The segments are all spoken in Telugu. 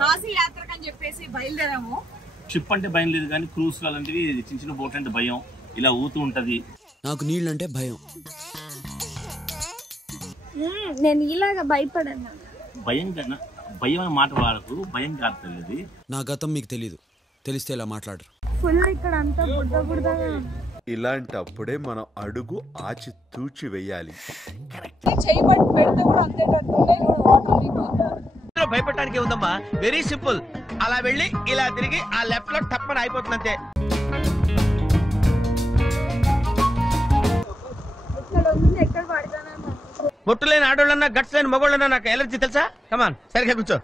కాశీ యాత్రకు అని చెప్పేసి బయలుదేరాము. షిప్ అంటే భయం లేదు కానీ క్రూజ్ అలాంటివి చిన్న చిన్న బోట్ అంటే భయం. ఇలా ఊతూ ఉంటది. నాకు నీళ్ళు అంటే భయం. నేను ఇలాగా భయపడను. భయం కన్నా భయం అనే మాట వాడకు. భయం కాదు తల్లిది. నా గతం మీకు తెలీదు. తెలిస్తే ఇలా మాట్లాడరు. ఫుల్ ఇక్కడ అంతా బుడ్డ బుడ్డగా. ఇలాంటప్పుడే మనం అడుగు ఆచి తూచి వెయ్యాలి. పెడితే కూడా అంతే భయపడటానికి ఉందమ్మా. Very simple. అలా వెళ్ళి ఇలా తిరిగి ఆ లెఫ్ట్ లో టప్పని అయిపోతుంది అంతే. ముట్టులేని ఆడోళ్ళన్నా గట్స్ లేని మగోళ్ళన్నా నాకు ఎలర్జీ తెలుసా? కమాన్ సరిగ్గా కూర్చో.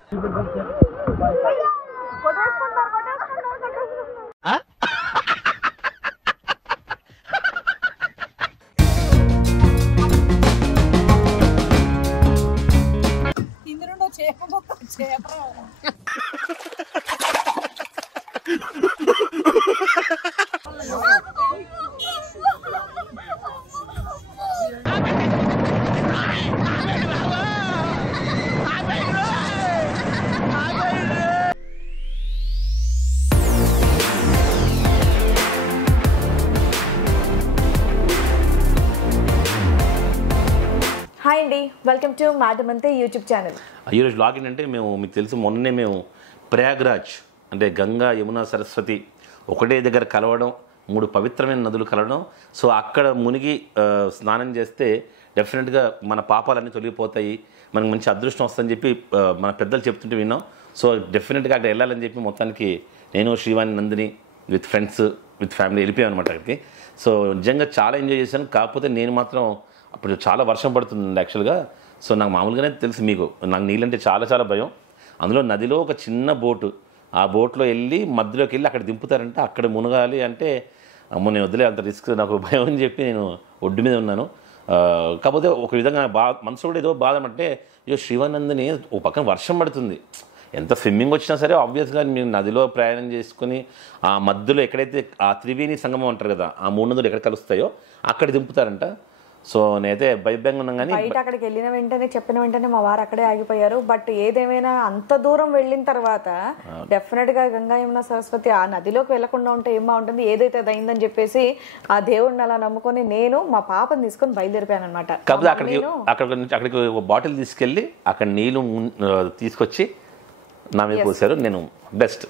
హాయ్ అండి, వెల్కమ్ టు మేడం అంతే యూట్యూబ్ ఛానల్. ఈరోజు లాగిన్ అంటే మీకు తెలుసు మొన్ననే మేము ప్రయాగ్రాజ్ అంటే గంగా యమున సరస్వతి ఒకటే దగ్గర కలవడం, 3 పవిత్రమైన నదులు కలవడం. సో అక్కడ మునిగి స్నానం చేస్తే డెఫినెట్గా మన పాపాలన్నీ తొలగిపోతాయి, మనకు మంచి అదృష్టం వస్తుందని చెప్పి మన పెద్దలు చెప్తుంటే విన్నాం. సో డెఫినెట్గా అక్కడ వెళ్ళాలని చెప్పి మొత్తానికి నేను Srivani Nandini with friends with family వెళ్ళిపోయాం అనమాట అక్కడికి. సో నిజంగా చాలా ఎంజాయ్ చేశాను. కాకపోతే నేను మాత్రం అప్పుడు చాలా వర్షం పడుతుంది యాక్చువల్గా. సో నాకు మామూలుగానే తెలుసు మీకు, నాకు నీళ్ళంటే చాలా చాలా భయం. అందులో నదిలో ఒక చిన్న బోటు, ఆ బోట్లో వెళ్ళి మధ్యలోకి వెళ్ళి అక్కడ దింపుతారంటే అక్కడ మునగాలి అంటే అమ్మో నేను వదిలే, అంత రిస్క్, నాకు భయం అని చెప్పి నేను ఒడ్డు మీద ఉన్నాను. కాకపోతే ఒక విధంగా మనసు కూడా ఏదో బాధ అంటే ఇక శివానందని ఒక పక్కన వర్షం పడుతుంది, ఎంత స్విమ్మింగ్ వచ్చినా సరే ఆబ్వియస్గా మీరు నదిలో ప్రయాణం చేసుకుని ఆ మధ్యలో ఎక్కడైతే ఆ త్రివేణి సంగమం అంటారు కదా, ఆ 3 నదులు ఎక్కడ కలుస్తాయో అక్కడ దింపుతారంట. సో నేనైతే భయంగా ఉన్నాం. కానీ బయట అక్కడికి వెళ్ళిన వెంటనే చెప్పిన వెంటనే మా వారు అక్కడే ఆగిపోయారు. బట్ ఏదేమైనా అంత దూరం వెళ్ళిన తర్వాత డెఫినెట్ గా గంగా యమున సరస్వతి ఆ నదిలోకి వెళ్లకుండా ఉంటే ఏం బాగుంటుంది, ఏదైతే అది అయిందని చెప్పేసి ఆ దేవుడిని అలా నమ్ముకొని నేను మా పాపని తీసుకొని బయలుదేరిపోయాను అనమాట. కాకపోతే అక్కడికి ఒక బాటిల్ తీసుకెళ్ళి అక్కడ నీళ్ళు తీసుకొచ్చి నా మీద పోసారు. నేను బెస్ట్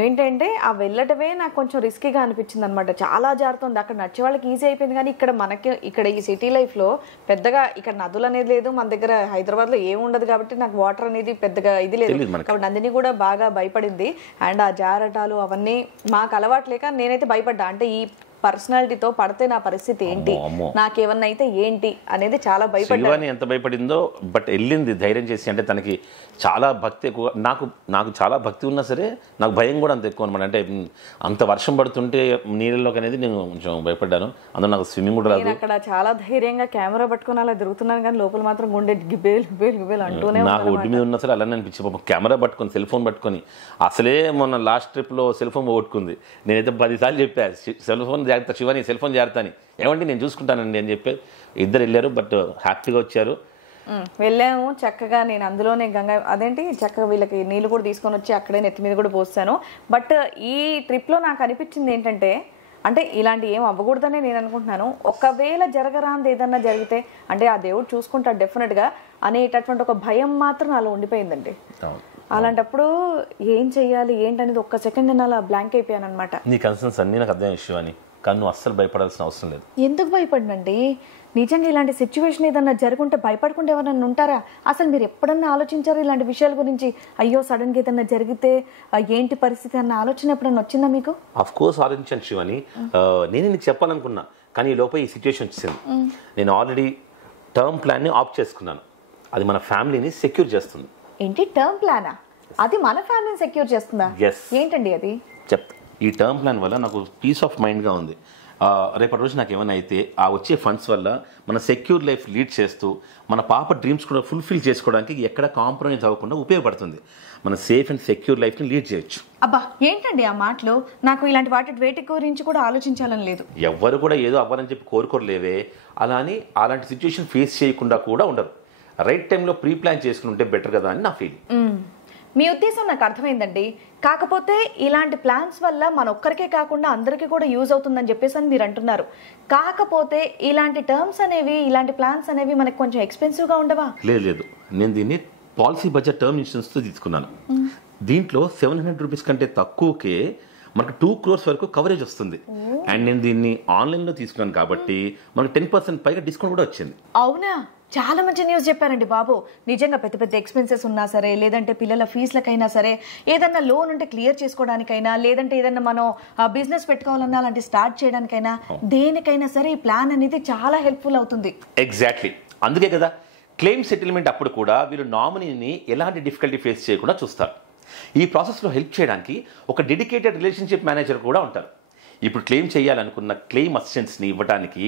ఏంటంటే ఆ వెళ్ళటమే నాకు కొంచెం రిస్కీగా అనిపించింది అనమాట. చాలా జారుతుంది. అక్కడ నడిచే వాళ్ళకి ఈజీ అయిపోయింది, కానీ ఇక్కడ ఈ సిటీ లైఫ్ లో పెద్దగా ఇక్కడ నదులు అనేది లేదు. మన దగ్గర హైదరాబాద్ లో ఏమి ఉండదు కాబట్టి నాకు వాటర్ అనేది పెద్దగా ఇది లేదు. కాబట్టి నందిని కూడా బాగా భయపడింది. అండ్ ఆ జారటాలు అవన్నీ మాకు అలవాటు లేక నేనైతే భయపడ్డా. అంటే ఈ పర్సనాలిటీతో పడితే నా పరిస్థితి ఏంటి, నాకేమన్నా అయితే ఏంటి అనేది చాలా భయపడ్డాను. ఎంత భయపడిందో బట్ వెళ్ళింది ధైర్యం చేసి. అంటే తనకి చాలా భక్తి ఎక్కువ. నాకు చాలా భక్తి ఉన్నా సరే నాకు భయం కూడా అంత ఎక్కువ అనమాట. అంటే అంత వర్షం పడుతుంటే నీళ్ళలోకి అనేది నేను కొంచెం భయపడ్డాను. అందులో నాకు స్విమ్మింగ్ కూడా రాదు. అక్కడ చాలా ధైర్యంగా కెమెరా పట్టుకుని అలా తిరుగుతున్నాను, కానీ లోపల మాత్రం గుండె గిబేలు అంటూనే. నాకు ఒడ్డు మీద ఉన్నా సరే అలానే అనిపించింది. కెమెరా పట్టుకొని సెల్ ఫోన్ పట్టుకొని అసలే మొన్న లాస్ట్ ట్రిప్లో సెల్ ఫోన్ పోగొట్టుకుంది. నేనైతే 10 సార్లు చెప్పా సెల్ ఫోన్ జాగ్రత్త, శివాని సెల్ ఫోన్ జాగ్రత్త అని. ఏమంటే నేను చూసుకుంటానండి అని చెప్పి ఇద్దరు వెళ్ళారు. బట్ హ్యాపీగా వచ్చారు. వెళ్ళాము చక్కగా. నేను అందులోనే చక్కగా వీళ్ళకి నీళ్ళు కూడా తీసుకొని వచ్చి అక్కడే నెత్తి మీద కూడా పోస్తాను. బట్ ఈ ట్రిప్లో నాకు అనిపించింది ఏంటంటే, అంటే ఇలాంటి ఏం అవ్వకూడదని నేను అనుకుంటున్నాను. ఒకవేళ జరగరాంది ఏదన్నా జరిగితే అంటే ఆ దేవుడు చూసుకుంటాడు డెఫినెట్గా అనేటటువంటి ఒక భయం మాత్రం నాలో ఉండిపోయిందండి. అలాంటప్పుడు ఏం చెయ్యాలి ఏంటనేది ఒక్క సెకండ్ నేను అలా బ్లాంక్ అయిపోయాను అనమాట. నీ కన్సర్న్స్ అన్నీ నాకు అర్థం విషయం, కానీ నువ్వు అస్సలు భయపడాల్సిన అవసరం లేదు. ఎందుకు భయపడినండి? నిజంగా ఇలాంటి సిచ్యువేషన్ ఏదన్నా జరుగుంటే భయపడకుండా ఎవరన్నా ఉంటారా? అసలు మీరు ఎప్పుడన్నా ఆలోచించారు ఇలాంటి విషయాల గురించి? అయ్యో సడన్ గా ఏదన్నా జరిగితే ఏంటి పరిస్థితి అన్న ఆలోచన ఎప్పుడన్నా వచ్చిందా మీకు? ఆఫ్ కోర్స్ ఆలోచించాను శివాని. నేను నీకు చెప్పాలనుకున్నా, కానీ ఈ లోపల ఈ సిచ్యువేషన్ వచ్చింది. నేను ఆల్రెడీ టర్మ్ ప్లాన్ని ఆఫ్ చేసుకున్నాను. అది మన ఫ్యామిలీని సెక్యూర్ చేస్తుంది. ఏంటి టర్మ్ ప్లానా? అది మన ఫ్యామిలీని సెక్యూర్ చేస్తుందా? ఏంటండి అది? చెప్తా. ఈ టర్మ్ ప్లాన్ వల్ల నాకు పీస్ ఆఫ్ మైండ్గా ఉంది. రేపటి రోజు నాకు ఏమైనా అయితే ఆ వచ్చే ఫండ్స్ వల్ల మన సెక్యూర్ లైఫ్ లీడ్ చేస్తూ మన పాప డ్రీమ్స్ కూడా ఫుల్ఫిల్ చేసుకోవడానికి ఎక్కడ కాంప్రమైజ్ అవ్వకుండా ఉపయోగపడుతుంది. మన సేఫ్ అండ్ సెక్యూర్ లైఫ్ని లీడ్ చేయొచ్చు. అబ్బా ఏంటండి ఆ మాటలు? నాకు ఇలాంటి వేటి గురించి కూడా ఆలోచించాలని లేదు. ఎవ్వరు కూడా ఏదో అవ్వాలని చెప్పి కోరుకోలేవే. అలా అని అలాంటి సిచ్యువేషన్ ఫేస్ చేయకుండా కూడా ఉండరు. రైట్ టైంలో ప్రీ ప్లాన్ చేసుకుని ఉంటే బెటర్ కదా అని నా ఫీలింగ్. మీ ఉద్దేశం నాకు అర్థమైందండి. కాకపోతే ఇలాంటి ప్లాన్స్ వల్ల మన ఒక్కరికే కాకుండా అందరికీ కూడా యూజ్ అవుతుందని చెప్పేసి అని మీరు అంటున్నారు. కాకపోతే ఇలాంటి టర్మ్స్ అనేవి, ఇలాంటి ప్లాన్స్ అనేవి మనకు కొంచెం ఎక్స్పెన్సివ్గా ఉండవా? లేదు, నేను దీన్ని పాలసీ బడ్జెట్ టర్మ్ ఇన్సూరెన్స్తో తీసుకున్నాను. దీంట్లో 700 రూపీస్ కంటే తక్కువకే మనకు 2 crores వరకు కవరేజ్ వస్తుంది. అండ్ నేను దీన్ని ఆన్లైన్లో తీసుకున్నాను కాబట్టి మనకు 10% పైగా డిస్కౌంట్ కూడా వచ్చింది. అవునా? చాలా మంచి న్యూస్ చెప్పారండి బాబు. నిజంగా పెద్ద పెద్ద ఎక్స్పెన్సెస్ ఉన్నా సరే, లేదంటే పిల్లల ఫీజులకైనా సరే, ఏదన్నా లోన్ ఉంటే క్లియర్ చేసుకోవడానికైనా, లేదంటే ఏదన్నా మనం బిజినెస్ పెట్టుకోవాలన్నా అలాంటి స్టార్ట్ చేయడానికైనా, దేనికైనా సరే ఈ ప్లాన్ అనేది చాలా హెల్ప్ఫుల్ అవుతుంది. ఎగ్జాక్ట్లీ, అందుకే కదా క్లెయిమ్ సెటిల్మెంట్ అప్పుడు కూడా వీళ్ళు నామినీని ఎలాంటి డిఫికల్టీ ఫేస్ చేయకుండా చూస్తారు. ఈ ప్రాసెస్లో హెల్ప్ చేయడానికి ఒక డెడికేటెడ్ రిలేషన్షిప్ మేనేజర్ కూడా ఉంటారు. ఇప్పుడు క్లెయిమ్ చేయాలనుకున్న క్లెయిమ్ అసిస్టెంట్స్ని ఇవ్వడానికి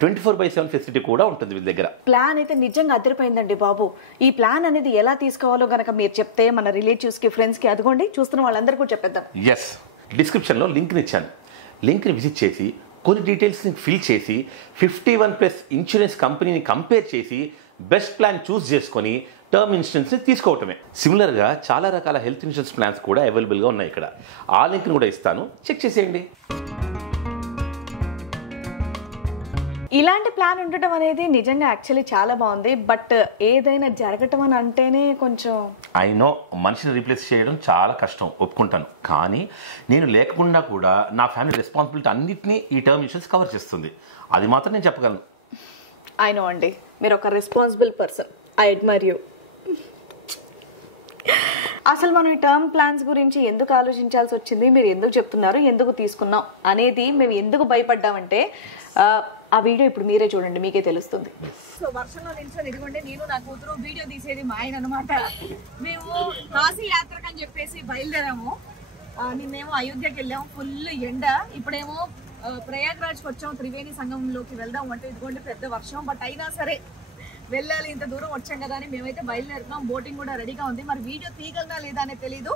24/7 ఫెసిలిటీ కూడా ఉంటుంది వీళ్ళ దగ్గర. ప్లాన్ అయితే నిజంగా అదిరిపోయిందండి బాబు. ఈ ప్లాన్ అనేది ఎలా తీసుకోవాలో గనక మీరు చెప్తే మన రిలేటివ్స్కి, ఫ్రెండ్స్కి, అదిగోండి చూస్తున్న వాళ్ళందరూ కూడా చెప్పేద్దాం. ఎస్, డిస్క్రిప్షన్లో లింక్ని ఇచ్చాను. లింక్ని విజిట్ చేసి కొన్ని డీటెయిల్స్ని ఫిల్ చేసి 51+ ఇన్సూరెన్స్ కంపెనీని కంపేర్ చేసి బెస్ట్ ప్లాన్ చూస్ చేసుకొని టర్మ్ ఇన్సూరెన్స్ని తీసుకోవటమే. సిమిలర్గా చాలా రకాల హెల్త్ ఇన్సూరెన్స్ ప్లాన్స్ కూడా అవైలబుల్గా ఉన్నాయి ఇక్కడ. ఆ లింక్ని కూడా ఇస్తాను, చెక్ చేసేయండి. ఇలాంటి ప్లాన్ ఉండటం అనేది నిజంగా యాక్చువల్లీ చాలా బాగుంది. బట్ ఏదైనా జరగటం అని అంటేనే కొంచెం ఐ నో, మనిషిని రీప్లేస్ చేయడం చాలా కష్టం, ఒప్పుకుంటాను. కానీ నేను లేకుండా కూడా నా ఫ్యామిలీ రెస్పాన్సిబిలిటీ అన్నింటినీ ఈ టర్మ్ ఇన్సూరెన్స్ కవర్ చేస్తుంది. అది మాత్రం నేను చెప్పగలను. ఐ నో అండి, మీరు ఒక responsible person. I admire you. అసలు మనం ఈ టర్మ్ ప్లాన్స్ గురించి ఎందుకు ఆలోచించాల్సి వచ్చింది, మీరు ఎందుకు చెప్తున్నారు, ఎందుకు తీసుకున్నాం అనేది, మేము ఎందుకు భయపడ్డామంటే ఆ వీడియో ఇప్పుడు మీరే చూడండి, మీకే తెలుస్తుంది. సో వర్షంలో నిల్చొని ఇదిగోండి నేను నా కూతురు వీడియో తీసేది మా ఆయన అనమాట. మేము కాశీ యాత్రకు అని చెప్పేసి బయలుదేరాము. నిన్నేమో అయోధ్యకి వెళ్ళాము, ఫుల్ ఎండ. ఇప్పుడేమో ప్రయాగ్రాజ్కి వచ్చాం, త్రివేణి సంగమంలోకి వెళ్దాం అంటే ఇదిగోండి పెద్ద వర్షం. బట్ అయినా సరే వెళ్ళాలి, ఇంత దూరం వచ్చాం కదా అని మేమైతే బయలుదేరుతాం. బోటింగ్ కూడా రెడీగా ఉంది. మరి వీడియో తీయగలనా లేదా అనేది తెలీదు,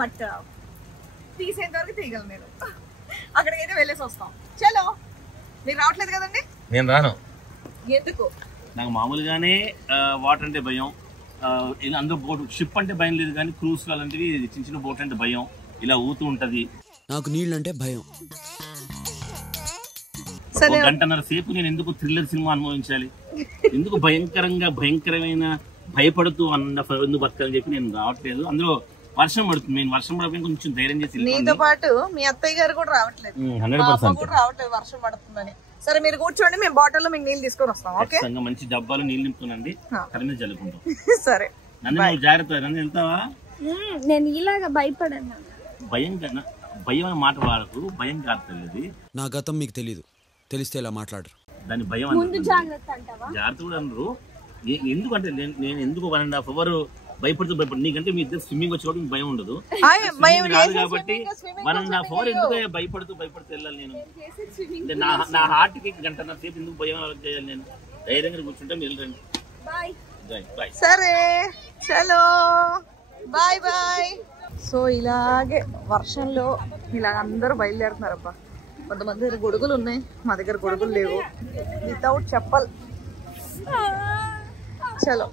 బట్ తీసేంత వరకు తీయగలను నేను. అక్కడికైతే వెళ్ళేసి వస్తాం. చలో, మీరు రావట్లేదు కదండి? నేను రాను. ఎందుకు? నాకు మామూలుగానే వాటర్ అంటే భయం. అందులో బోట్, షిప్ అంటే భయం లేదు, కానీ క్రూజ్ అలాంటివి చిన్న చిన్న బోట్ అంటే భయం. ఇలా ఊతూ ఉంటది. నాకు నీళ్ళంటే భయం. గంటన్నర సేపు నేను ఎందుకు థ్రిల్లర్ సినిమా అనుభవించాలి? ఎందుకు భయంకరమైన భయపడుతూ ఎందుకు బతకాలని చెప్పి నేను రావట్లేదు. అందులో వర్షం పడుతుంది. నేను వర్షం పడకపోయినా కొంచెం ధైర్యం చేసి నీతో పాటు మీ అత్తయ్య గారు కూడా రావట్లేదు, 100% రావట్లేదు వర్షం పడుతుందని. సరే మీరు కూర్చోండి, మేము బాటిల్లో మీకు నీళ్ళు తీసుకొని వస్తాం. ఓకే, మంచి డబ్బాలు నీళ్ళు నింపుతానండి, తల మీద జల్లుకుంటాం. సరే, నన్ను జాగ్రత్త. నన్ను వెళ్తావా? నేను ఇలాగా భయపడను. భయం అనే మాట వాడకు. భయం కాదు, నా గతం మీకు తెలీదు, తెలిస్తే ఇలా మాట్లాడరు. దాని భయం జాగ్రత్త అంటావా? జాగ్రత్త కూడా అనరు. ఎందుకంటే నేను ఎందుకు 1.5 hours భయపడుతూ నీకంటే మీ ఇద్దరు స్విమ్మింగ్ వచ్చి కూడా భయం ఉండదు కాబట్టి 1.5 hours ఎందుకు భయపడుతూ వెళ్ళాలి నేను? నా హార్ట్ కి గంటన్నర సేపు ఎందుకు భయం చేయాలి? నేను ధైర్యంగా కూర్చుంటే మీరు వెళ్ళండి. బాయ్. సరే చలో, బాయ్ బాయ్. సో ఇలాగే వర్షంలో ఇలాగ అందరూ బయలుదేరుతున్నారు. అబ్బా, కొంతమంది దగ్గర గొడుగులు ఉన్నాయి, మా దగ్గర గొడుగులు లేవు. వితౌట్ చెప్పల్. చలో.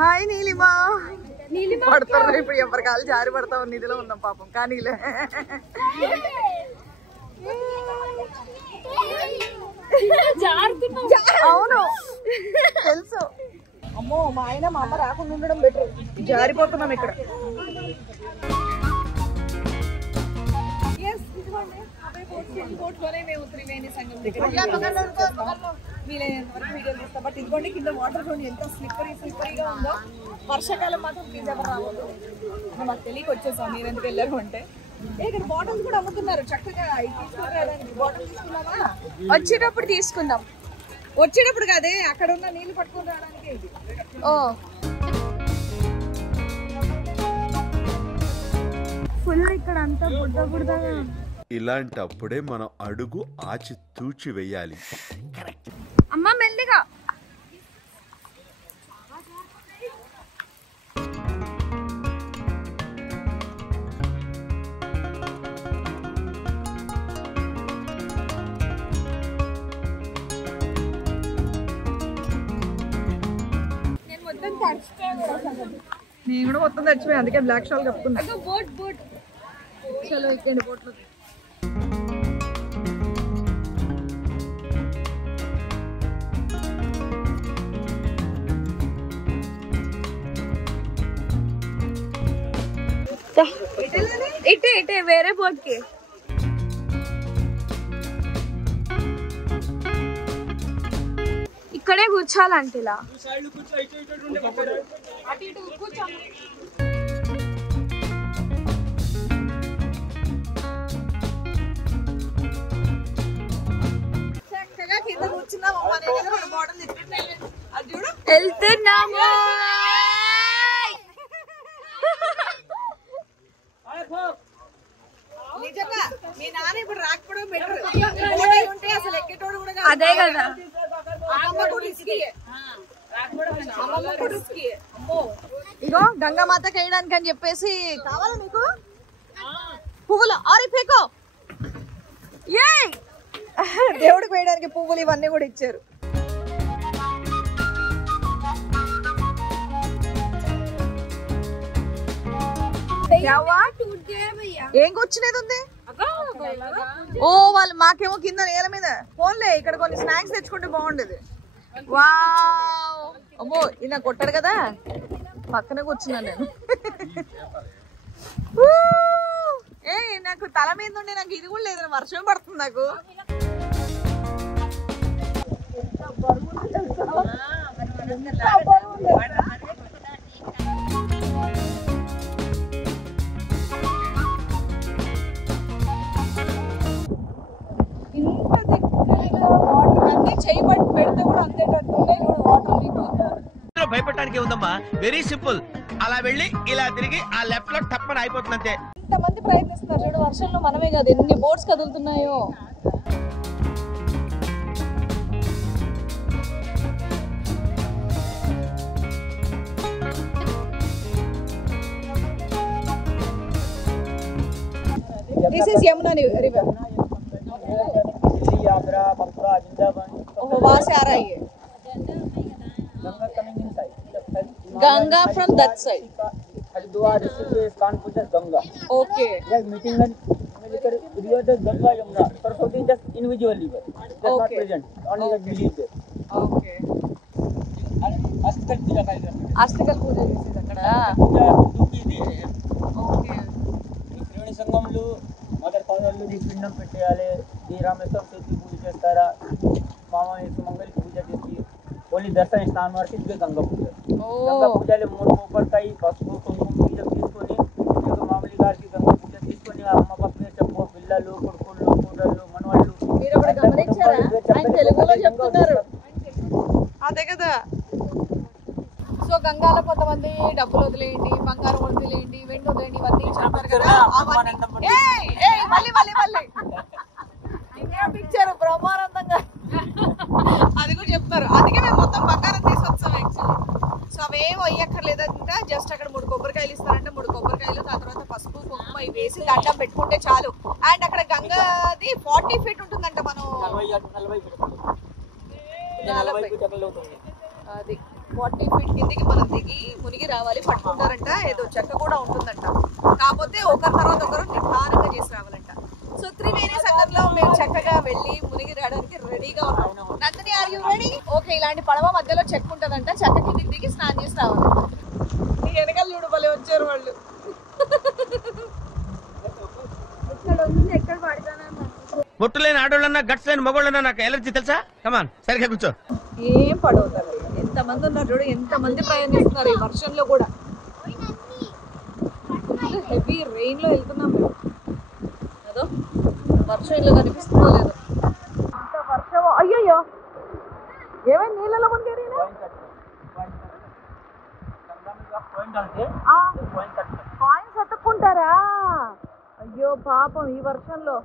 హాయ్ నీలిమా. పడతారు ఇప్పుడు, ఎవరి కాలు జారి పడతావు, నిధిలో ఉన్నాం పాపం. కానీ అవును తెలుసు. అమ్మో, మా ఆయన మా అమ్మ రాకుండా ఉండడం బెటర్. జారిపోతున్నాం ఇక్కడ. బట్ ఇదిగోండి కింద వాటర్ చూడండి ఎంత స్లిప్పరీగా ఉందో. వర్షాకాలం మాత్రం ప్లీజ్ ఎవరు రావద్దు. మాకు తెలియక వచ్చేసాం మీరు ఎందుకు వెళ్ళారు అంటే. ఇక్కడ బాటిల్స్ కూడా అమ్ముతున్నారు చక్కగా. బాటిల్ తీసుకున్నామా? వచ్చేటప్పుడు తీసుకుందాం. వచ్చేటప్పుడు కాదే, అక్కడ ఉన్న నీళ్లు పట్టుకుని రావడానికి ఇది. ఓ ఫుల్ ఇక్కడ అంతా బుడ్డగా. ఇలాంటప్పుడే మనం అడుగు ఆచి తూచి వెయ్యాలి. అమ్మ మెల్లిగా. నేను మొత్తం తడుస్తాను. నేను కూడా మొత్తం తెచ్చిపోయి అందుకే బ్లాక్ షాల్ కప్పుకున్నా. బోట్ బోట్ చలో ఎక్కండి బోట్లో. ఇటే ఇటే వేరే బోట్ కి ఇక్కడే కూర్చోాలంటే ఇలా చక్కగా కింద కూర్చున్నాము. వెళ్తున్నాము. నిజంగా మీ నాన్న ఇప్పుడు రాకపోవడం బెటర్. ఉంటే అసలు ఎక్కేటోడు కూడా అదే కదా. ఇగో గంగామాతకి వేయడానికి అని చెప్పేసి కావాలా నీకు పువ్వులు ఆరి పీకో. దేవుడికి వేయడానికి పువ్వులు ఇవన్నీ కూడా ఇచ్చారు. ఏం కూర్చునేది ఉంది? ఓ వాళ్ళు మాకేమో కింద నేల మీద. ఫోన్లే ఇక్కడ కొన్ని స్నాక్స్ తెచ్చుకుంటే బాగుండేది. వావ్ అమ్మో ఈయన కొట్టాడు కదా, పక్కన కూర్చున్నాను నేను. ఏ నాకు తల మీద ఉండే నాకు ఇది కూడా లేదు, వర్షం పడుతుంది నాకు. భయపడటానికి ఉందమ్మా, వెరీ సింపుల్. అలా వెళ్ళి ఇలా తిరిగి ఆ లెఫ్ట్ లో టప్పని అయిపోతుంది అంతే. ఇంతమంది ప్రయత్నిస్తున్నారు చూడు, వర్షంలో మనమే కాదు ఎన్ని boats కదులుతున్నాయో. This is Yamuna river. वहाँ से आ रहा है Ganga from that side. Haridwar Rishikesh Kanpur just Ganga. Okay. Just meeting and river just Ganga Yamuna. Saraswati just individual river. Just not Okay. present. Only the believe there. Okay. अस्तिकल पूजा का అస్తికల్ పూజ చేసేది అక్కడ. పూజ దుఃఖి ఇది. ఓకే. ఈ త్రివేణి సంగంలో మదర్ ఫాదర్లు పిండం పెట్టేయాలి. ఈ రామేశ్వర చతుర్థి పూజ చేస్తారా, మామయ్య మంగళ పూజ చేసి ఓన్లీ దర్శన స్నానం వరకు ఇదే గంగా పూజ. గంగా పూజలో 3 కొబ్బరికాయ పసుపు కుంకుమ పూజ తీసుకొని ఇంకా మామూలు గారికి గంగా పూజ తీసుకొని అమ్మ పక్క చెప్పు పిల్లలు కొడుకుళ్ళు కూరళ్ళు మనవాళ్ళు మీరు ఒకటి గమనించారా, ఆయన తెలుగులో చెప్తున్నారు. అదే కదా. సో గంగాలో కొంతమంది డబ్బులు వదిలేయండి, బంగారం వదిలేయండి, వెండి వదిలేయండి ఇవన్నీ చెప్తారు కదా. పిక్చర్ బ్రహ్మానందంగా అది కూడా చెప్తారు. అందుకే మేము మొత్తం బంగారం తీసుకొచ్చాం యాక్చువల్లీ. సో అవేం వయ్యక్కర్లేదంట, జస్ట్ అక్కడ 3 కొబ్బరికాయలు ఇస్తారంట. 3 కొబ్బరికాయలు, దాని తర్వాత పసుపు కుంకుమ ఇవి వేసి దండం పెట్టుకుంటే చాలు. అండ్ అక్కడ గంగాది 40 feet ఉంటుందంట. మనం 40 అది 40 feet కిందికి మనం దిగి మునిగి రావాలి. పట్టుకుంటారంట, ఏదో చెక్క కూడా ఉంటుందంట. కాకపోతే ఒకరి తర్వాత ఒకరు నిదానంగా చేసి రావాలంట. సో త్రివేణి సంగంలో మేము చక్కగా వెళ్ళి మునిగి రావడానికి రెడీగా ఉన్నాం. Nandini are you ready? Okay. ఇలాంటి పడవ మధ్యలో చెక్ ఉంటుందంట, చెక్క కిందికి దిగి స్నానం చేసి రావాలంట. ఈ వెనకాల చూడు భలే వచ్చారు వాళ్ళు. ఎక్కడ పడతానన్నా బొట్టు లేని ఆడోళ్ళన్నా గట్స్ లేని మగోళ్ళన్నా నాకు ఎలర్జీ తెలుసా. కమాన్ సరిగ్గా కూర్చో. ఏం పడవుతారు, ఎంతమంది ఉన్నారు చూడు, ఎంతమంది ప్రయాణిస్తున్నారు ఈ వర్షంలో కూడా. హెవీ రెయిన్ లో వెళ్తున్నాం మేము. అదో వర్షం ఇల్లు కనిపిస్తుందో లేదు. అంత వర్షం. అయ్యయ్యో ఏమైనా నీళ్ళలో మునిగారు? కాయిన్స్ అతుక్కుంటారా? అయ్యో పాపం ఈ వర్షంలో.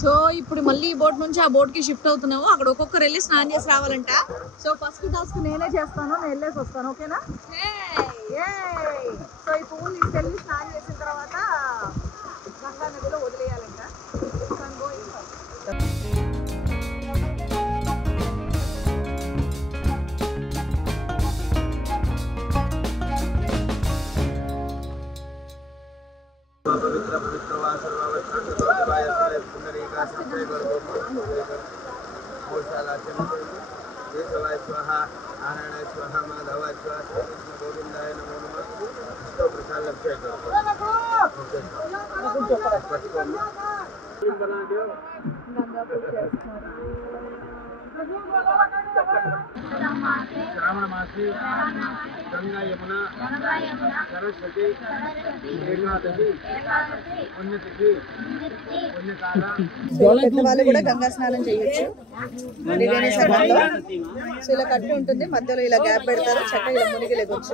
సో ఇప్పుడు మళ్ళీ ఈ బోట్ నుంచి ఆ బోట్ కి షిఫ్ట్ అవుతున్నాము. అక్కడ ఒక్కొక్కరు వెళ్ళి స్నానం చేసి రావాలంట. సో ఫస్ట్ టాస్క్ నేనే చేస్తాను, నేను వెళ్ళేసి వస్తాను. ఓకేనా? సో ఈ పువ్వులు తీసుకెళ్ళి స్నానం చేసిన తర్వాత గంగా నదిలో వదిలేయాలంట. శ్రావణ మాసి గంగా యమున సరస్వతి ఏకాదశి పుణ్యతిథి పుణ్యకాల. పెద్దవాళ్ళు కూడా గంగా స్నానం చేయొచ్చు తెలియని సమయంలో. సో ఇలా కట్టి ఉంటుంది, మధ్యలో ఇలా గ్యాప్ పెడతారు, చక్కగా ఇలా మునిగి లేకొచ్చు.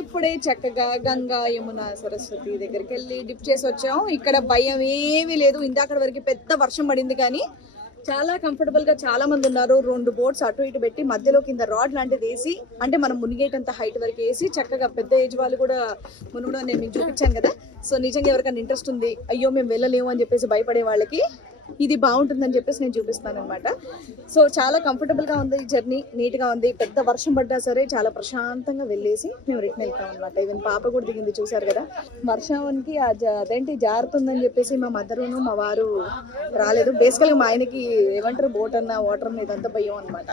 ఇప్పుడే చక్కగా గంగా యమున సరస్వతి దగ్గరికి వెళ్ళి డిప్ చేసి వచ్చాం. ఇక్కడ భయం ఏమీ లేదు. ఇందాక వరకు పెద్ద వర్షం పడింది కానీ చాలా కంఫర్టబుల్ గా చాలా మంది ఉన్నారు. 2 బోట్స్ అటు ఇటు పెట్టి మధ్యలో కింద రాడ్ లాంటిది వేసి, అంటే మనం మునిగేటంత హైట్ వరకు వేసి చక్కగా పెద్ద ఏజ్ వాళ్ళు కూడా మునుగడం నేను మీకు చూపించాను కదా. సో నిజంగా ఎవరికైనా ఇంట్రెస్ట్ ఉంది, అయ్యో మేము వెళ్ళలేము అని చెప్పేసి భయపడే వాళ్ళకి ఇది బాగుంటుందని చెప్పేసి నేను చూపిస్తాను అనమాట. సో చాలా కంఫర్టబుల్ గా ఉంది, జర్నీ నీట్ గా ఉంది. పెద్ద వర్షం పడ్డా సరే చాలా ప్రశాంతంగా వెళ్ళేసి మేము రిటర్న్ వెళ్తాం అనమాట. ఈవెన్ పాప కూడా దిగింది, చూసారు కదా. వర్షానికి అదేంటి జారుతుందని చెప్పేసి మా మదరును మా వారు రాలేదు. బేసికల్ గా మా ఆయనకి ఏమంటారు బోట్ అన్న వాటర్ అన్న ఇదంతా భయం అనమాట.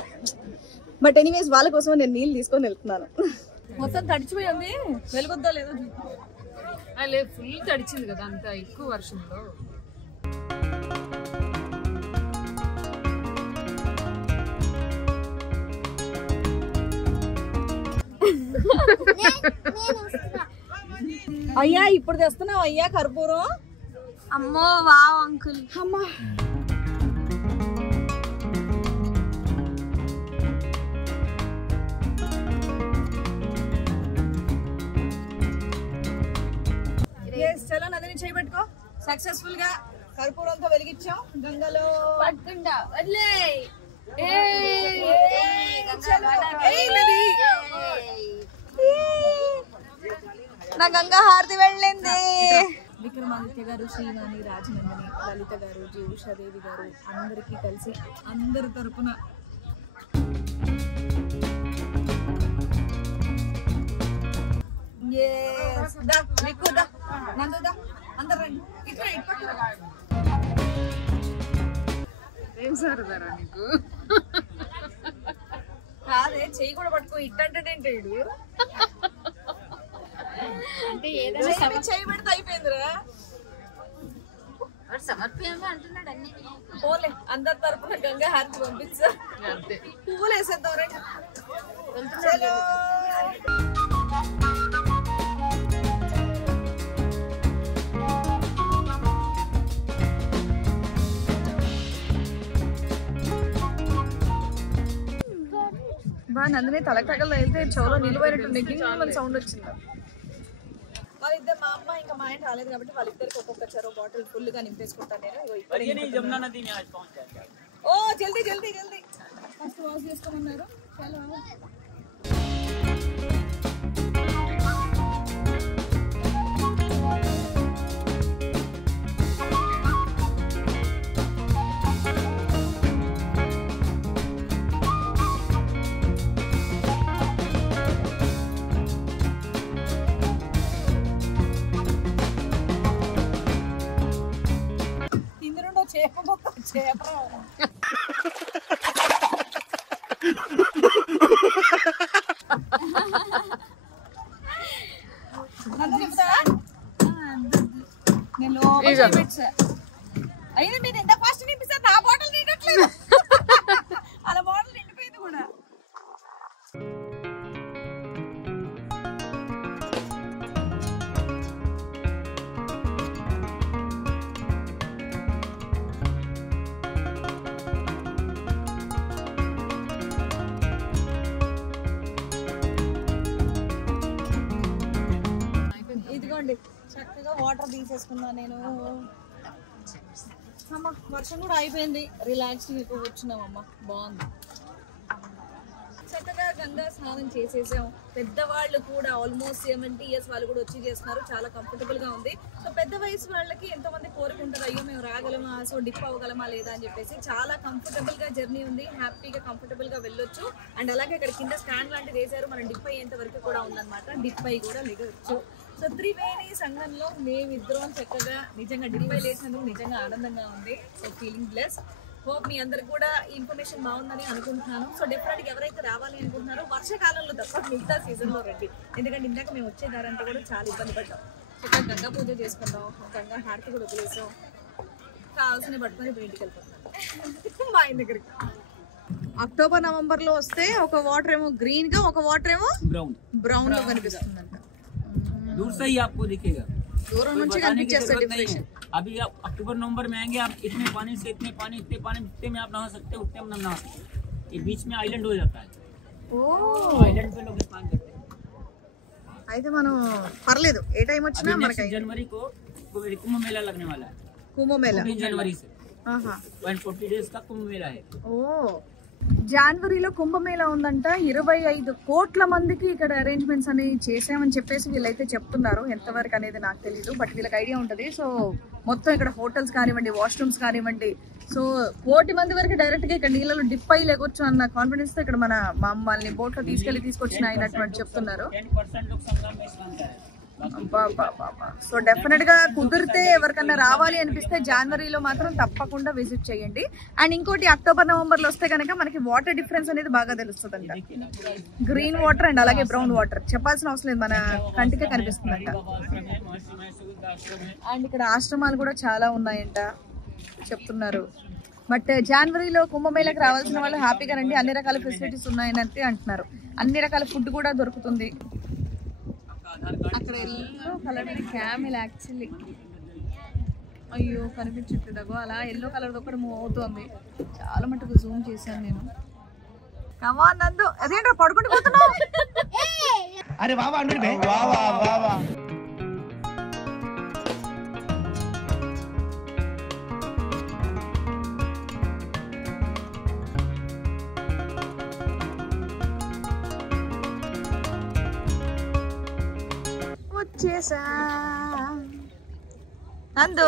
బట్ ఎనీవేస్ వాళ్ళ కోసం నేను నీళ్ళు తీసుకొని వెళ్తున్నాను. మొత్తం తడిచిపోయింది, వెలుగుద్దా లేదో ఫుల్ తడిచింది కదా అంత ఎక్కువ వర్షంలో. అయ్యా ఇప్పుడు తెస్తున్నావు అయ్యా కర్పూరం. అమ్మో వావ్ అంకుల్. అమ్మా చలో నదిని చేయబెట్టుకో. సక్సెస్ఫుల్ గా కర్పూరంతో వెలిగించాం గంగలో. పట్టుకుంటా వదిలే. నా గంగా హారతి వెళ్ళింది. విక్రమాదిత్య గారు, శ్రీవాణి, రాజనందిని, లలిత గారు, జీ ఉషాదేవి గారు అందరికీ కలిసి అందరి తరపున ఏం సరదారా నీకు? కాదే చెయ్యి కూడా పట్టుకో ఇట్టంటే చెయ్యి పెడితే అయిపోయిందిరా. సమర్పణ అంటున్నాడు అన్ని. పోలే అందరి తరపున గంగా హారతి పంపించా. పువ్వులు వేసేద్దాం రండి. బా నందిని తలకగల్లో వెళ్తే చెవులో నిలువైనట్టు గింగ్ సౌండ్ వచ్చింది. వాళ్ళిద్దరు మా అమ్మ ఇంకా మా ఆయన రాలేదు కాబట్టి వాళ్ళిద్దరికి ఒక్కొక్క చెరో బాటిల్ ఫుల్ గా నింపేసుకుంటాను నేను. ఓ జల్దీ జల్దీ జల్దీ ఫస్ట్ వాష్ చేసుకోమన్నారు. అయినా మీరు ఎంత ఫాస్ట్ నింపిస్తారు, నా బాటిల్ నిండట్లేదు. అలా బాటిల్ నిండిపోయింది కూడా. ఇదిగోండి చక్కగా వాటర్ తీసేసుకున్నా నేను. అమ్మ వర్షం కూడా అయిపోయింది, రిలాక్స్గా ఎక్కువ కూర్చున్నామమ్మా, బాగుంది. చక్కగా గంగా స్నానం చేసేసాం. పెద్దవాళ్ళు కూడా ఆల్మోస్ట్ 70 years వాళ్ళు కూడా వచ్చి చేస్తున్నారు, చాలా కంఫర్టబుల్ గా ఉంది. సో పెద్ద వయసు వాళ్ళకి ఎంతమంది కోరుకుంటారు, అయ్యో మేము రాగలమా, సో డిప్ అవ్వగలమా లేదా అని చెప్పేసి. చాలా కంఫర్టబుల్ గా జర్నీ ఉంది, హ్యాపీగా కంఫర్టబుల్ గా వెళ్ళొచ్చు. అండ్ అలాగే ఇక్కడ కింద స్టాండ్ లాంటిది వేసారు, మనం డిప్ అయ్యేంత వరకు కూడా ఉందన్నమాట. డిప్ అయ్యి కూడా లెగవచ్చు. సో త్రివేణి సంఘంలో మేమిద్దరం చక్కగా నిజంగా డిప్ అయ్యి లేసినందుకు నిజంగా ఆనందంగా ఉంది. So feeling bless. హోప్ మీ అందరు కూడా ఇన్ఫర్మేషన్ బాగుందని అనుకుంటున్నాను. సో డెఫినెట్గా ఎవరైతే రావాలి అనుకుంటున్నారో వర్షాకాలంలో తప్ప మిగతా సీజన్లో రండి. ఎందుకంటే ఇందాక మేము వచ్చే దారంతా కూడా చాలా ఇబ్బంది పడ్డాం. చక్కగా గంగా పూజ చేసుకుందాం, గంగా హారతి కూడా వదిలేసాం, కావాల్సిన పట్టుకొని ఇప్పుడు ఇంటికి వెళ్ళిపోతున్నాం మా ఆయన దగ్గరికి. అక్టోబర్ నవంబర్లో వస్తే ఒక వాటర్ ఏమో గ్రీన్ గా, ఒక వాటర్ ఏమో బ్రౌన్ లో కనిపిస్తుందంట. दूर से ही आपको दिखेगा, దూరం నుంచి కనిపించేస్తే డిఫరెన్స్. अभी आप अक्टूबर नवंबर में आएंगे, आप इतने पानी से इतने पानी जितने में आप नहा सकते हैं उतने में नहा सकते हैं. ये बीच में आइलैंड हो जाता है. आइलैंड पे लोग स्नान करते हैं. అయితే మనం పర్లేదు ఏ టైం వచ్చినా మనకి. जनवरी को कुंभ मेला लगने वाला है. కుంభ మేళ जनवरी से 140 days का कुंभ मेला है. ఓ జనవరిలో కుంభమేళా ఉందంట. 25 కోట్ల మందికి ఇక్కడ అరేంజ్మెంట్స్ అనేవి చేసామని చెప్పేసి వీళ్ళైతే చెప్తున్నారు. ఎంతవరకు అనేది నాకు తెలియదు, బట్ వీళ్ళకి ఐడియా ఉంటుంది. సో మొత్తం ఇక్కడ హోటల్స్ కానివ్వండి, వాష్రూమ్స్ కానివ్వండి, సో 1 కోటి మంది వరకు డైరెక్ట్ గా ఇక్కడ నీళ్ళలో డిప్ అయ్యి లేకొచ్చు అన్న కాన్ఫిడెన్స్ తో ఇక్కడ మన మమ్మల్ని బోట్ లో తీసుకొచ్చిన అయినటువంటి చెప్తున్నారు. సో డెఫినెట్ గా కుదిరితే ఎవరికన్నా రావాలి అనిపిస్తే జనవరిలో మాత్రం తప్పకుండా విజిట్ చేయండి. అండ్ ఇంకోటి అక్టోబర్ నవంబర్ లో వస్తే కనుక మనకి వాటర్ డిఫరెన్స్ అనేది బాగా తెలుస్తుందంట. గ్రీన్ వాటర్ అండ్ అలాగే బ్రౌన్ వాటర్ చెప్పాల్సిన అవసరం లేదు, మన కంటికే కనిపిస్తుందంట. అండ్ ఇక్కడ ఆశ్రమాలు కూడా చాలా ఉన్నాయంట చెప్తున్నారు. బట్ జనవరిలో కుంభమేళకు రావాల్సిన వాళ్ళు హ్యాపీగా రండి, అన్ని రకాల ఫెసిలిటీస్ ఉన్నాయని అయితే అంటున్నారు. అన్ని రకాల ఫుడ్ కూడా దొరుకుతుంది. అక్కడ ఎల్లో కలర్ క్యామెల్ యాక్చువల్లీ, అయ్యో కనిపించట్లేదగో, అలా ఎల్లో కలర్ ఒకటి మూవ్ అవుతుంది. చాలా మటుకు జూమ్ చేశాను నేను. కమా నందు, అదేంటో పడుకుంటూ పోతున్నావు. అరే బాబా అండి, బాబా బాబా వచ్చేసా. నందు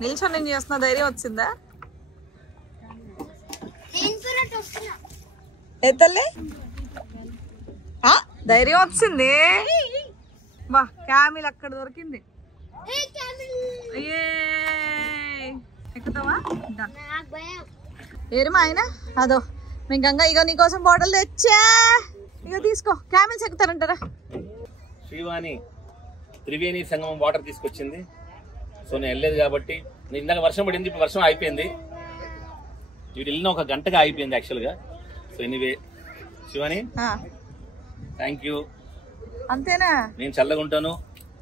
నిల్చొని నేను చేస్తున్న ధైర్యం వచ్చిందా? ఎత్తలే ధైర్యం వచ్చింది. బా క్యామిల్ అక్కడ దొరికింది. ఎక్కుతావా? ఏరు మా ఆయన అదో మేము గంగా ఇగో నీకోసం బాటిల్ తెచ్చా, ఇగో తీసుకో. క్యామిల్స్ ఎక్కుతారంటారా? శ్రీవాణి త్రివేణి సంగమం వాటర్ తీసుకొచ్చింది. సో నేను వెళ్ళలేదు కాబట్టి, ఇందాక వర్షం పడింది, ఇప్పుడు వర్షం అయిపోయింది. వీడు వెళ్ళిన 1 గంటగా అయిపోయింది యాక్చువల్గా. So anyway Shivani thank you. అంతేనా? నేను చల్లగా ఉంటాను,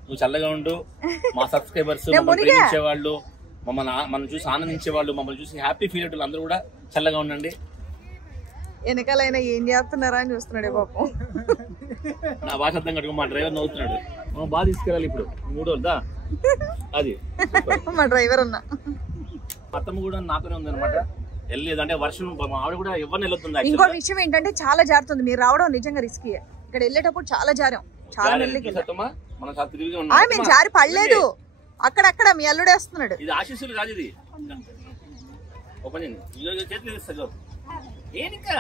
నువ్వు చల్లగా ఉండు. మా సబ్స్క్రైబర్స్, మమ్మల్ని ప్రేమించే వాళ్ళు, మనం చూసి ఆనందించే వాళ్ళు, మమ్మల్ని చూసి హ్యాపీ ఫీల్ అయ్యే అందరూ కూడా చల్లగా ఉండండి. వెనకాలైనా ఏం చేస్తున్నారా అని చూస్తున్నాడే పాపం. నా భాష అర్థం కట్టుకో, మా డ్రైవర్ నవ్వుతున్నాడు. మనం బాగా తీసుకెళ్ళాలి ఇప్పుడు 3 రోజులదా అది మా డ్రైవర్ అన్న. అత్తమ్మ కూడా నాతోనే ఉందన్నమాట. వెళ్ళలేదు అంటే వర్షం మా ఆవిడ కూడా ఎవరిని వెళ్ళొద్దు. ఇంకో విషయం ఏంటంటే చాలా జారుతుంది, మీరు రావడం నిజంగా రిస్కీ. ఇక్కడ వెళ్ళేటప్పుడు చాలా జారాం, చాలా మెల్లిగా. మేము జారి పడలేదు, అక్కడక్కడ మీ అల్లుడేస్తున్నాడు. ఇది ఆశీస్సులు కాదు, ఇది ఏనికా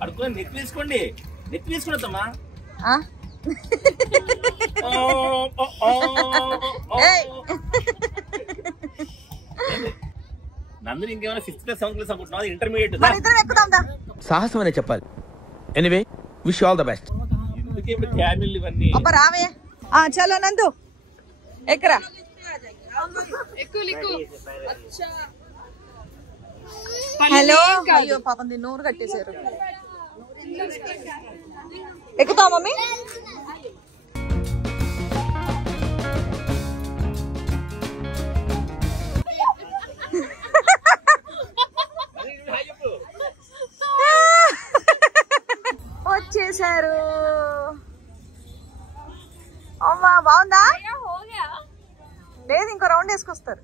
కడుక్కొని నెత్తి తీసుకోండి, నెత్తి తీసుకున్నమ్మా. నందుని ఇంకేమైనా 6th క్లాస్ 7th క్లాస్ అనుకుంటున్నావు, ఇంటర్మీడియట్. సాహసం అనే చెప్పాలి. Anyway wish all the best. ఎందుకే ఇప్పుడు క్యామిల్ ఇవన్నీ? అబ్బా రావే. చలో నందు ఎక్కరా. హలో. అయ్యో పాపం దీన్ని నోరు కట్టేశారు. ఎక్కుతావా మమ్మీ? వచ్చేసారు. అమ్మా బాగుందా? లేదు, ఇంకో రౌండ్ వేసుకొస్తారు.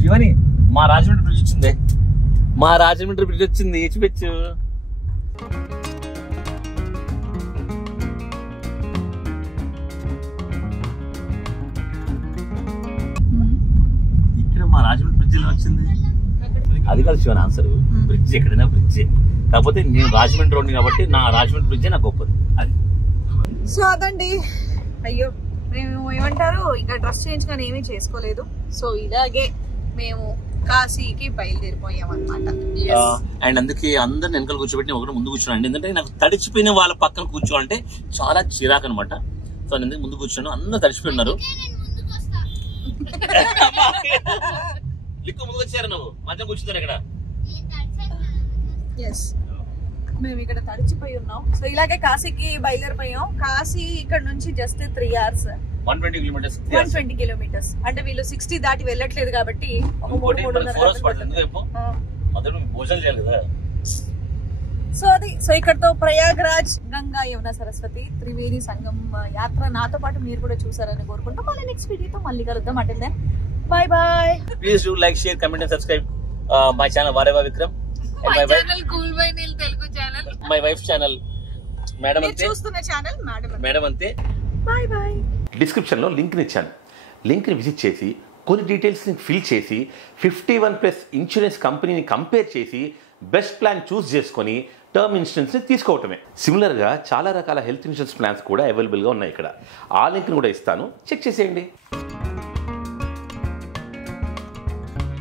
శివని, మా రాజమండ్రి బ్రిడ్జ్ వచ్చింది, మా రాజమండ్రి బ్రిడ్జ్ వచ్చింది. చూపించు. ఇక్కడ మా రాజమండ్రి బ్రిడ్జ్ ఎలా వచ్చింది? అది కాదు శివన్ ఆన్సర్. బ్రిడ్జ్ ఎక్కడైనా బ్రిడ్జ్, కాకపోతే నేను రాజమండ్రి రోడ్ కాబట్టి నా రాజమండ్రి బ్రిడ్జ్ నాకు గొప్పది. అది సో అదండి. అయ్యో మేము ఏమంటారు ఇంకా డ్రెస్ చేంజ్ కానీ ఏమీ చేసుకోలేదు. సో ఇలాగే మేము కాశీకి బయలుదేరిపోయాం అనమాట. అండ్ అందుకే అందరిని వెనకాల కూర్చోబెట్టి ఒకటి ముందు కూర్చున్నాను. ఎందుకంటే నాకు తడిచిపోయిన వాళ్ళ పక్కన కూర్చోవాలంటే చాలా చిరాకు అనమాట. సో నేను ముందు కూర్చున్నాను, అందరూ తడిచిపోయి ఉన్నారు. లిక్కు ముందుకు వచ్చారు, నువ్వు మధ్య కూర్చున్నారు ఇక్కడ. ఎస్, మేము ఇక్కడ తడిచిపోయి ఉన్నాం. సో ఇలాగే కాశీకి బయలుదేరిపోయాం. కాశీ ఇక్కడ నుంచి జస్ట్ 3 hours, 120 kilometers. అంటే వీళ్ళు 60 దాటి వెళ్ళట్లేదు కాబట్టి సో అది. సో ఇక్కడతో ప్రయాగ్రాజ్ గంగా యమున సరస్వతి త్రివేణి సంగం యాత్ర నాతో పాటు మీరు కూడా చూసారని కోరుకుంటాం. మళ్ళీ నెక్స్ట్ వీడియోతో మళ్ళీ కలుద్దాం. అంటే bye bye. Please do like, share, comment and subscribe my channel Vareva Vikram. My channel cool by Neil Telugu channel. My wife channel madam అంతే, చూస్తున్న ఛానల్ మేడం అంతే. Bye bye. డిస్క్రిప్షన్లో లింక్ని ఇచ్చాను, లింక్ని విజిట్ చేసి కొన్ని డీటెయిల్స్ని ఫిల్ చేసి 51+ ఇన్సూరెన్స్ కంపెనీని కంపేర్ చేసి బెస్ట్ ప్లాన్ చూస్ చేసుకొని టర్మ్ ఇన్సూరెన్స్ని తీసుకోవటమే. సిమిలర్గా చాలా రకాల హెల్త్ ఇన్సూరెన్స్ ప్లాన్స్ కూడా అవైలబుల్గా ఉన్నాయి ఇక్కడ. ఆ లింక్ని కూడా ఇస్తాను, చెక్ చేసేయండి.